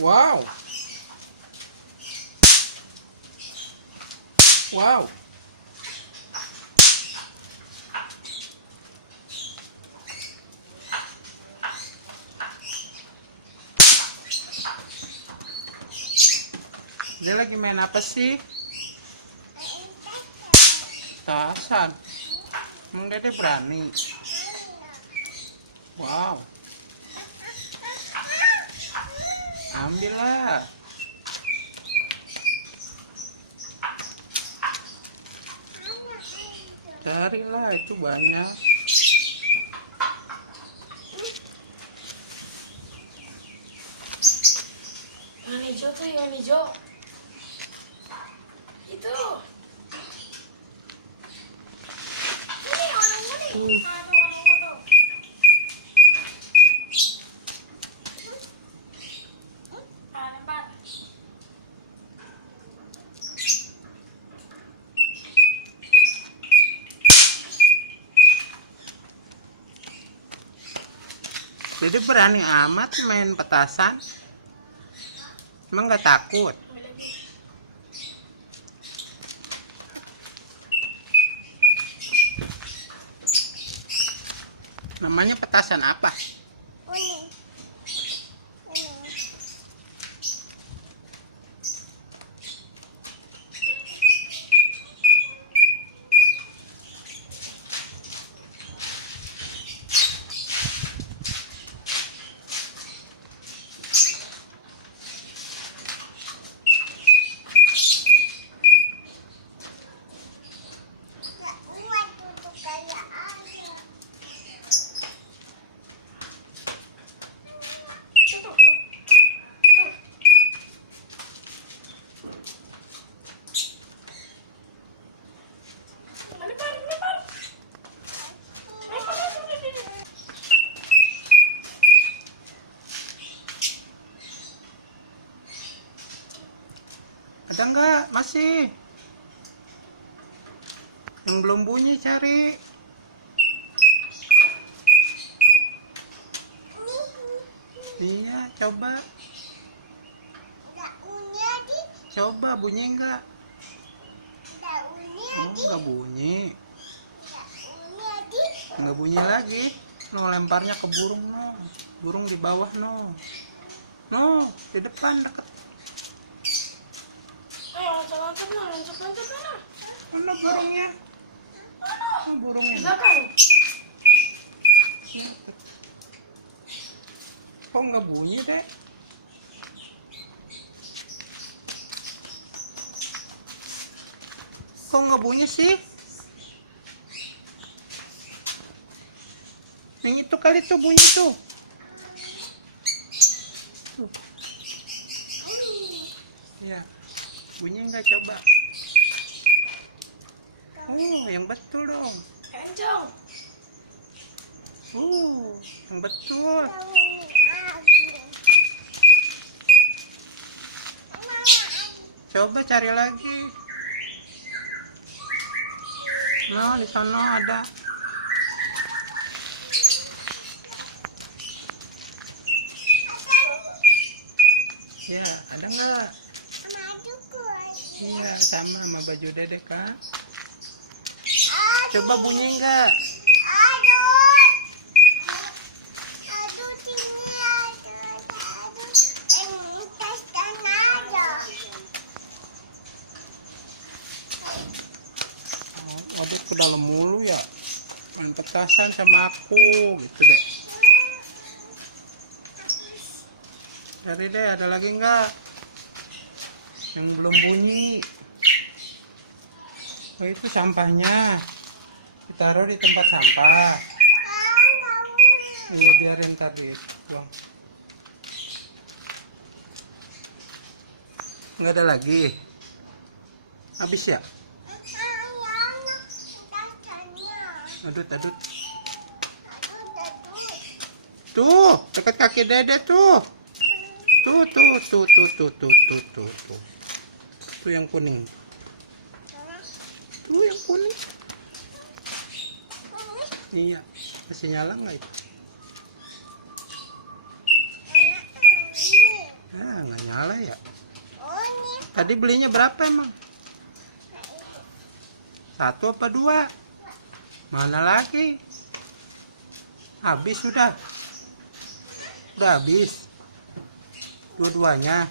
Wow. Wow. Dia lagi main apa sih? Tasan. Dede berani. Wow. Ambillah. Carilah, itu banyak. Yang hijau tuh, yang hijau. Itu. Ini warna kuning. Aduh, warna kuning. Lempar. Dede berani amat main petasan. Emang gak takut? Ambil lagi. Namanya petasan apa? Kuning. Nggak kuat untuk kayak apa. Tuh. Lempar. Ada nggak? Masih. Yang belum bunyi cari. Iya, coba. Daunnya di, Coba bunyi nggak? daunnya Oh, di, nggak bunyi. daunnya di. Nggak bunyi lagi. No, lemparnya ke burung, no. Burung di bawah, no. No, di depan deket. Ayo, loncat-loncat lah, loncat-loncat mana? Mana burungnya? Oh, burungnya. Di belakang. Kok nggak bunyi, Dek? Kok nggak bunyi sih? Yang itu kali tuh bunyi tuh. Tuh. Ya, bunyi nggak coba? Oh, yang betul dong. Kencang. Yang betul. Coba cari lagi. No, di sana ada. Ya, ada nggak? Iya, sama baju Dede kan. Coba bunyi nggak? Waduh, ke dalam mulu ya. Main petasan sama aku, gitu deh. Cari deh, ada lagi nggak? Yang belum bunyi. Oh, itu sampahnya. Ditaruh di tempat sampah. Ini biarin tadi buang. Nggak ada lagi. Habis ya? Adut. Tuh, dekat kaki Dede tuh. Tuh. Tuh yang kuning. Tuh yang kuning. Iya, masih nyala nggak itu? Ah, Tadi belinya berapa emang? Satu apa dua? Mana lagi? Habis sudah. Udah habis. Dua-duanya.